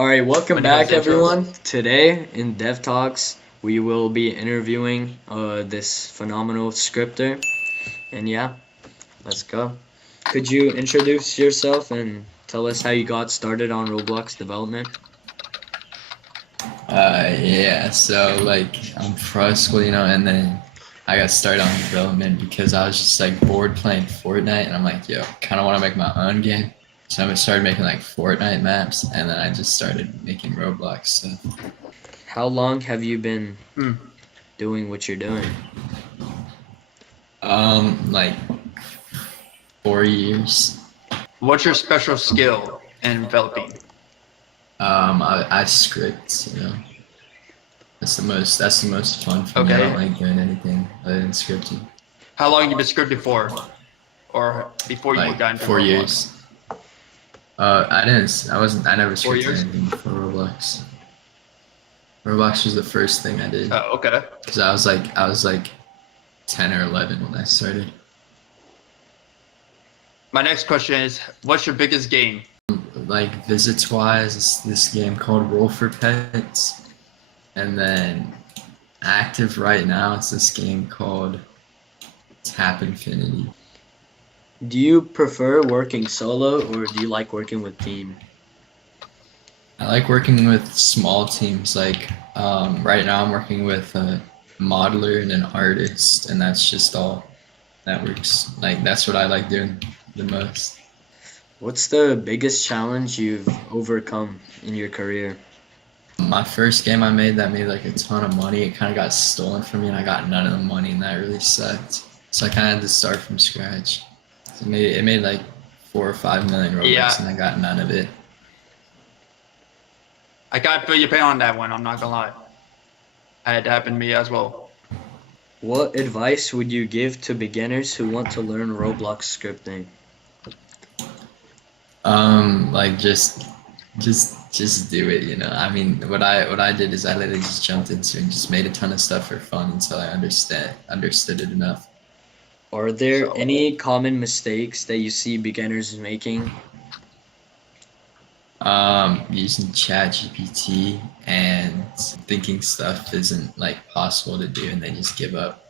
All right, welcome When you guys back, intro. everyone. Today in Dev Talks, we will be interviewing this phenomenal scripter. And yeah, let's go. Could you introduce yourself and tell us how you got started on Roblox development? Yeah, so like I'm Fruskle, and then I got started on development because I was just like bored playing Fortnite, and I'm like, yo, kind of want to make my own game. So I started making like Fortnite maps, and then I just started making Roblox stuff. How long have you been Hmm. doing what you're doing? Like 4 years. What's your special skill in developing? I script. That's the most fun for me. I don't Okay. like doing anything other than scripting. How long you been scripting for? Or before you got Like into 4 years. Roblox? I never 4 scripted years? anything before Roblox. Roblox was the first thing I did Oh, okay. because I was like 10 or 11 when I started. My next question is, what's your biggest game? Like visits wise, it's this game called Roll for Pets, and then active right now it's this game called Tap Infinity. Do you prefer working solo or do you like working with team? I like working with small teams. Like right now, I'm working with a modeler and an artist, and that's just all that works. Like that's what I like doing the most. What's the biggest challenge you've overcome in your career? My first game I made that made like a ton of money, it kind of got stolen from me, and I got none of the money, and that really sucked. So I kind of had to start from scratch. So it made like 4 or 5 million Robux, Yeah, and I got none of it. I got feel your pain on that one, I'm not gonna lie. That had to happen to me as well. What advice would you give to beginners who want to learn Roblox scripting? Like just do it. I mean, what I did is I literally just jumped into it and just made a ton of stuff for fun until I understood it enough. Are there So, any common mistakes that you see beginners making? Using ChatGPT and thinking stuff isn't like possible to do, and they just give up.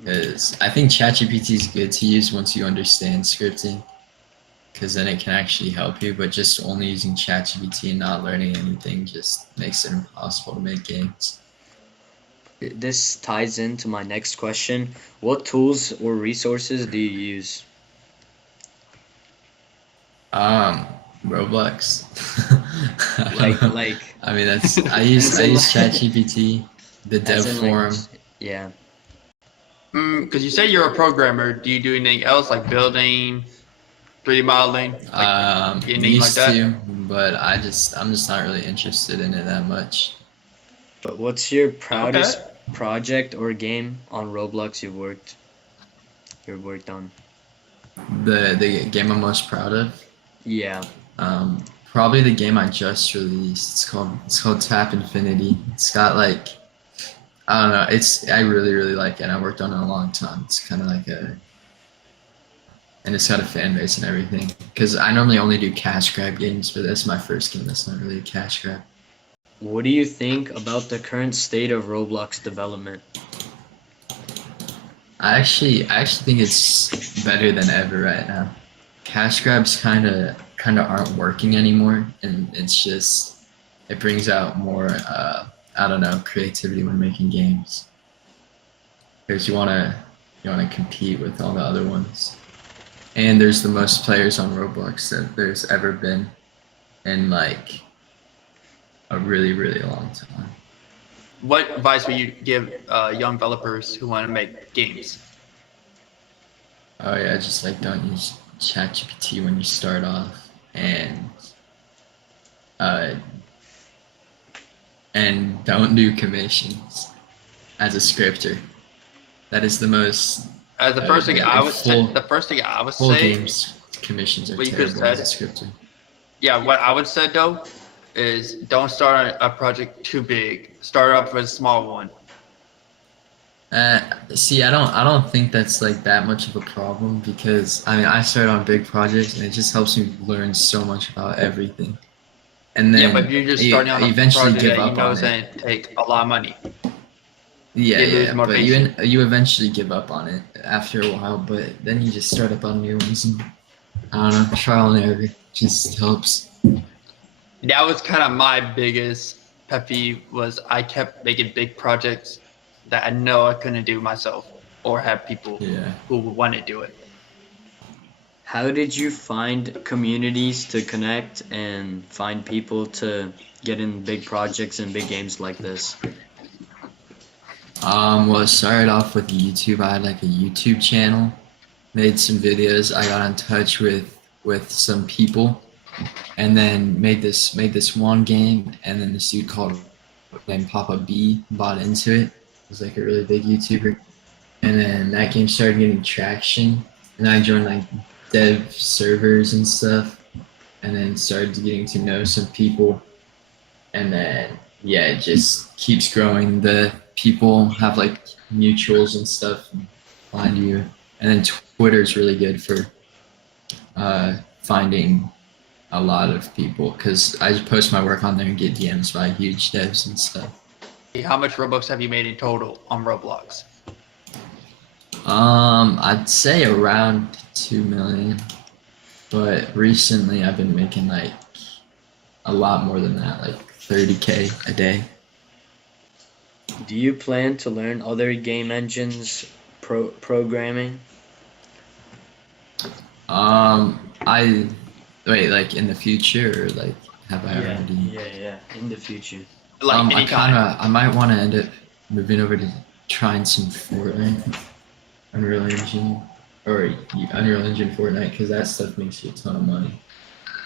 Because I think ChatGPT is good to use once you understand scripting, because then it can actually help you. But just only using ChatGPT and not learning anything just makes it impossible to make games. This ties into my next question. What tools or resources do you use? Um, Roblox. Like, like, I mean, I use ChatGPT, the dev as in like, forum. yeah. because you say you're a programmer, do you do anything else like building, 3D modeling, like anything like Used to, that? but I'm just not really interested in it that much. But what's your Okay. proudest project or game on Roblox you've worked on? The game I'm most proud of, Yeah. probably the game I just released. It's called Tap Infinity. It's got like I don't know. I really like it. I worked on it a long time. It's kind of like and it's got a fan base and everything. Because I normally only do cash grab games, but that's my first game. That's not really a cash grab. What do you think about the current state of Roblox development? I actually think it's better than ever right now. Cash grabs kind of aren't working anymore, and it brings out more I don't know, creativity when making games, because you wanna compete with all the other ones. And there's the most players on Roblox that there's ever been in like a really long time. What advice would you give young developers who want to make games? Oh yeah, just like don't use ChatGPT when you start off, uh, and don't do commissions as a scripter. That is the most As the first thing I like would say, full the first thing I would full say, games commissions are what you could terrible as have a said, scripter. yeah, what I would say though is don't start a project too big. Start up with a small one. See, I don't think that's like that much of a problem, because I mean I started on big projects and it just helps me learn so much about everything. and then Yeah, but you're just you starting on a eventually project give that you up know on is it. going to take a lot of money. Yeah, You lose yeah, but motivation. you eventually give up on it after a while, but then you just start up on new ones, and I don't know, trial and error just helps. That was kind of my biggest pet peeve was I kept making big projects that I know I couldn't do myself or have people Yeah. who would want to do it. How did you find communities to connect and find people to get in big projects and big games like this? Well, it started off with YouTube. I had like a YouTube channel, made some videos. I got in touch with some people, and then made this one game. And then this dude called named Papa B bought into it. He was like a really big YouTuber, and then that game started getting traction. And I joined like dev servers and stuff, and then started getting to know some people. And then yeah, it just keeps growing. The people have like mutuals and stuff and find you, and then Twitter is really good for finding a lot of people because I just post my work on there and get DMs by huge devs and stuff. How much Robux have you made in total on Roblox? I'd say around 2 million, but recently I've been making like a lot more than that, like 30K a day. Do you plan to learn other game engines programming? I wait, like in the future, or like have I Yeah, already? yeah, in the future. Like anytime. I might want to end up moving over to trying some Fortnite, Unreal Engine, or Unreal Engine Fortnite, because that stuff makes you a ton of money.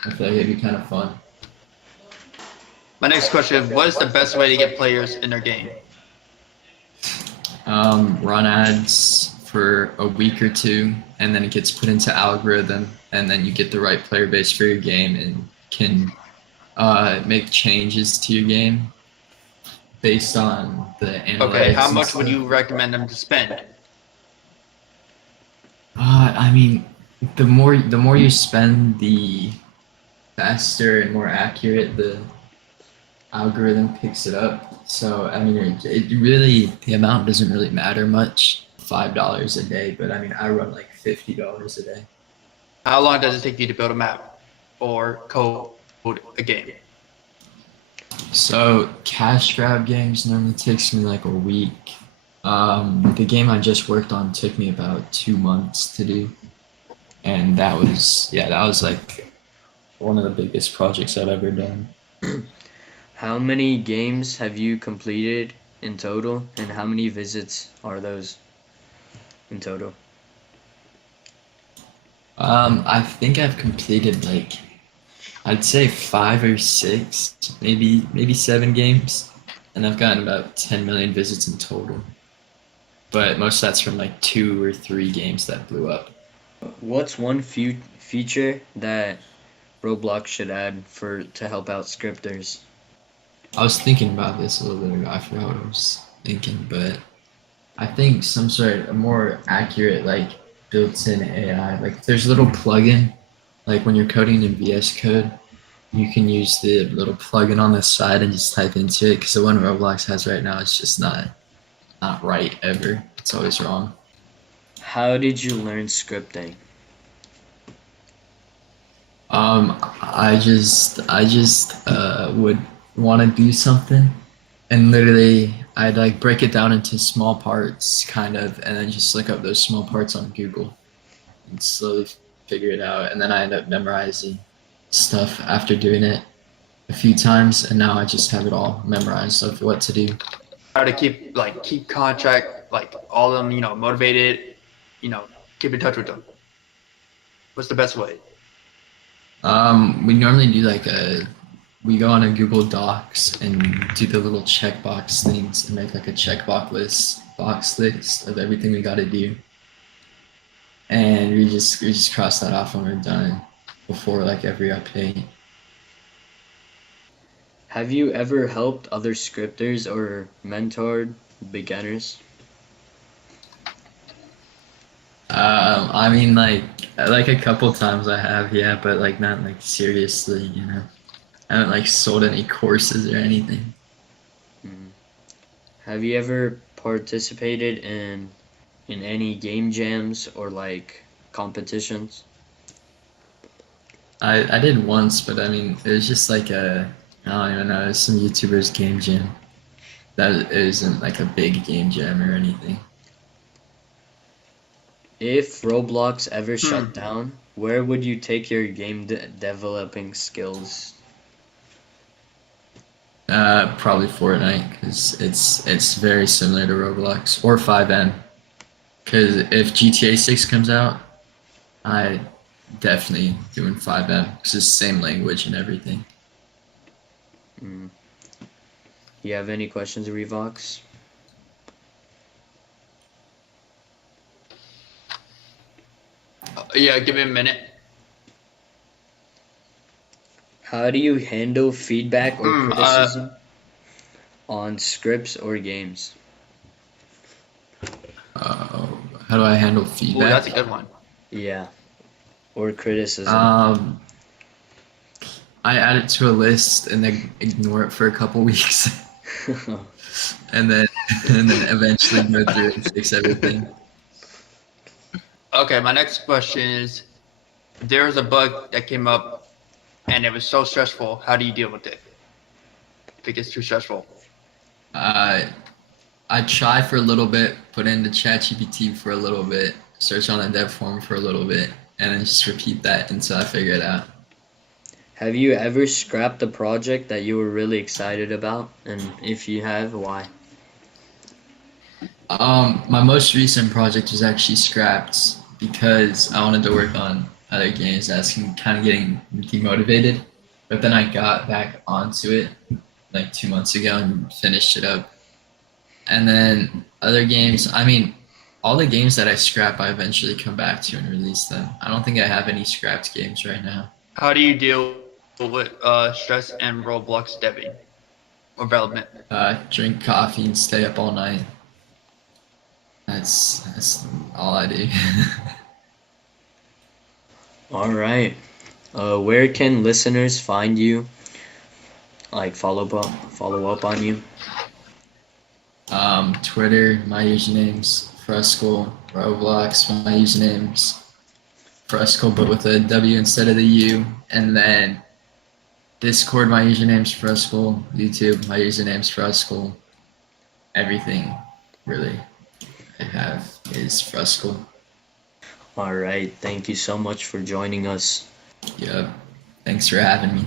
I feel like it'd be kind of fun. My next question is, what is the best way to get players in their game? Run ads for a week or two, and then it gets put into algorithm, and then you get the right player base for your game and can make changes to your game based on the analytics. Okay, how and much would stuff. you recommend them to spend? I mean, the more you spend, the faster and more accurate the algorithm picks it up. So I mean, it really the amount doesn't really matter much. $5 a day, but I mean, I run like $50 a day. How long does it take you to build a map or code a game? So cash grab games normally takes me like a week. The game I just worked on took me about 2 months to do, and that was like one of the biggest projects I've ever done. How many games have you completed in total, and how many visits are those in total? I think I've completed like I'd say 5 or 6, maybe 7 games, and I've gotten about 10 million visits in total. But most of that's from like 2 or 3 games that blew up. What's one feature that Roblox should add to help out scripters? I was thinking about this a little bit ago. I forgot what I was thinking, but I think some sort of more accurate, like built-in AI. Like there's a little plugin, like when you're coding in VS Code, you can use the little plugin on the side and just type into it. Because the one Roblox has right now is just not right ever. It's always wrong. How did you learn scripting? I just would want to do something, and literally I'd like break it down into small parts, kind of, and then just look up those small parts on Google and slowly figure it out. And then I end up memorizing stuff after doing it a few times, and now I just have it all memorized of what to do. How to keep contract, like all of them, motivated, keep in touch with them. What's the best way? We normally do we go on a Google Docs and do the little checkbox things and make like a box list of everything we got to do, and we just cross that off when we're done before like every update. Have you ever helped other scripters or mentored beginners? I mean, like a couple times I have, yeah, but like not like seriously, you know. I haven't like sold any courses or anything. Mm. Have you ever participated in any game jams or like competitions? I did once, but I mean, it was just like I don't even know, it was some YouTuber's game jam. That it isn't like a big game jam or anything. If Roblox ever shut Hmm. down, where would you take your game developing skills? Probably Fortnite because it's very similar to Roblox or 5M. Because if GTA 6 comes out, I definitely doing 5M because it's the same language and everything. Mm. You have any questions, Revox? Yeah, give me a minute. How do you handle feedback or Hmm. criticism on scripts or games? Uh, how do I handle Oh, that's a feedback? good one. Yeah, or criticism. Um, I add it to a list and then ignore it for a couple weeks, and then and then eventually go through and fix everything. Okay, my next question is: there was a bug that came up, and it was so stressful. How do you deal with it if it gets too stressful? Uh, I try for a little bit, put into ChatGPT for a little bit, search on the dev forum for a little bit, and then just repeat that until I figure it out. Have you ever scrapped a project that you were really excited about? And if you have, why? My most recent project was actually scrapped because I wanted to work on other games. That's kind of getting demotivated, but then I got back onto it like 2 months ago and finished it up. And then other games, I mean, all the games that I scrap, I eventually come back to and release them. I don't think I have any scrapped games right now. How do you deal with stress and Roblox deving or development? Drink coffee and stay up all night. That's all I do. All right. Where can listeners find you? Like follow up on you? Twitter, my username's Fruskle. Roblox, my username's Fruskle, but with a W instead of the U. And then Discord, my username's Fruskle. YouTube, my username's Fruskle. Everything, really, I have is Fruskle. All right. Thank you so much for joining us. Yep. Thanks for having me.